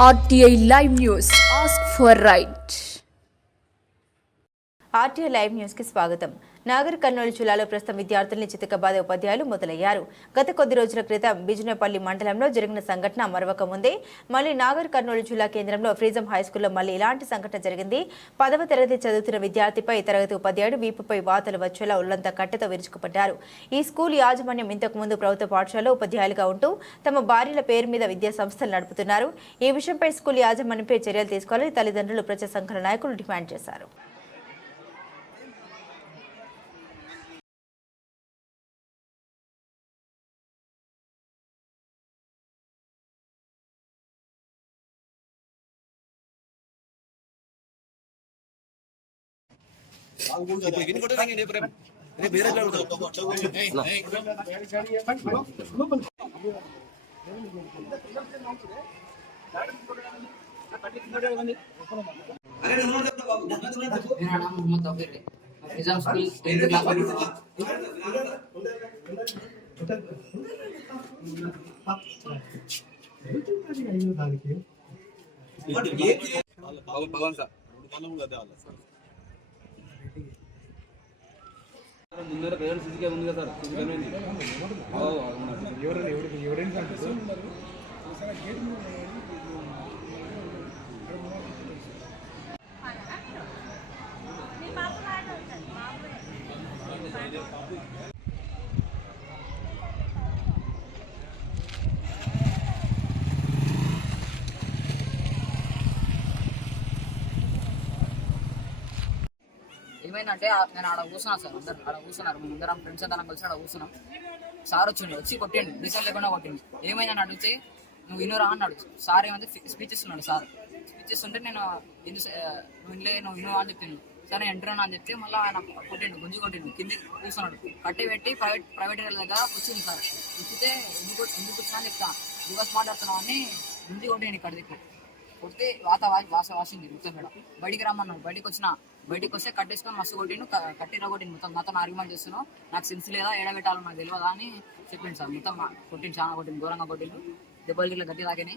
RTI Live News. Ask for right. RTI live news కి స్వాగతం. నాగర్ కర్నూలు జిల్లాలో ప్రస్తుతం విద్యార్థుల్ని చితకబాదే ఉపాధ్యాయులు మొదలయ్యారు. గత కొద్ది రోజుల క్రితం బిజినేపల్లి మండలంలో జరిగిన సంఘటన మరవక ముందే మళ్లీ నాగర్ కర్నూలు జిల్లా కేంద్రంలో ఫ్రీజం హైస్కూల్లో మళ్లీ ఇలాంటి సంఘటన జరిగింది. 10వ తరగతి చదువుతున్న విద్యార్థిపై తరగతి ఉపాధ్యాయుడు వీపుపై వాతలు వచ్చేలా ఒళ్లంతా కట్టెతో విరుచుకుపడ్డారు. ఈ స్కూల్ యాజమాన్యం ఇంతకు ముందు ప్రభుత్వ పాఠశాలలో ఉపాధ్యాయులుగా ఉంటూ తమ భార్యల పేరు మీద విద్యా సంస్థలు నడుపుతున్నారు. ఈ విషయంపై స్కూల్ యాజమాన్యంపై చర్యలు తీసుకోవాలని తల్లిదండ్రులు, ప్రజా సంఘాల నాయకులు డిమాండ్ చేశారు. ముందర పేరెంట్స్ సిజికే ఉంది కదా సార్, ఏమైందంటే నేను ఆడ కూర్చున్నాను సార్, అందరు ఆడ కూర్చున్నారు, ముందరం ఫ్రెండ్స్ అందరం కలిసి ఆడ కూర్చున్నాం. సార్ వచ్చి కొట్టిండు, రీజన్ లేకుండా కొట్టిండు. ఏమైందని అడిగితే నువ్వు ఇన్నురా అన్నాడు. సార్ ఏమైతే స్పీచ్ ఇస్తున్నాడు. సార్ స్పీచ్ ఇస్తుంటే నేను నువ్వు ఇన్ను అని చెప్పిండు. సరే ఎంట్రాను అని చెప్తే మళ్ళీ ఆయన కొట్టిండు, గుంజు కొట్టిండు, కింది కూర్చున్నాడు. కట్టి పెట్టి ప్రైవేట్ దగ్గర కూర్చుంది. సార్ కూర్చుతే ఎందుకు కూర్చున్నా అని చెప్తా, దివస్ మాట్లాడుతున్నావు అని గుంజి కొట్టిండు. ఇక్కడ దిక్కు కొడితే వాసింది మొత్తం కూడా. బయటికి రమ్మన్నాడు. బయటికి వస్తే కట్టేసుకొని మస్తు కొట్టిండు, కట్టిరా కొట్టిండు. మొత్తం నాతో ఆర్గ్యుమెంట్ చేస్తున్నావు, నాకు సెన్స్ లేదా, ఏడబెట్టాలో నాకు తెలియదా అని చెప్పిండు. సార్ మొత్తం కొట్టిండు, చాలా కొట్టిండు, ఘోరంగా కొట్టిండు. దెబ్బలు గిట్ల గట్టి తాకిని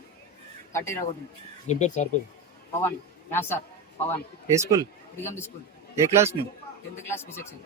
కట్టిరా కొట్టిండు. Pavan, maths sir Pavan. ఏ స్కూల్? Prism school. ఏ క్లాస్ నువ్వు? 10th class B section.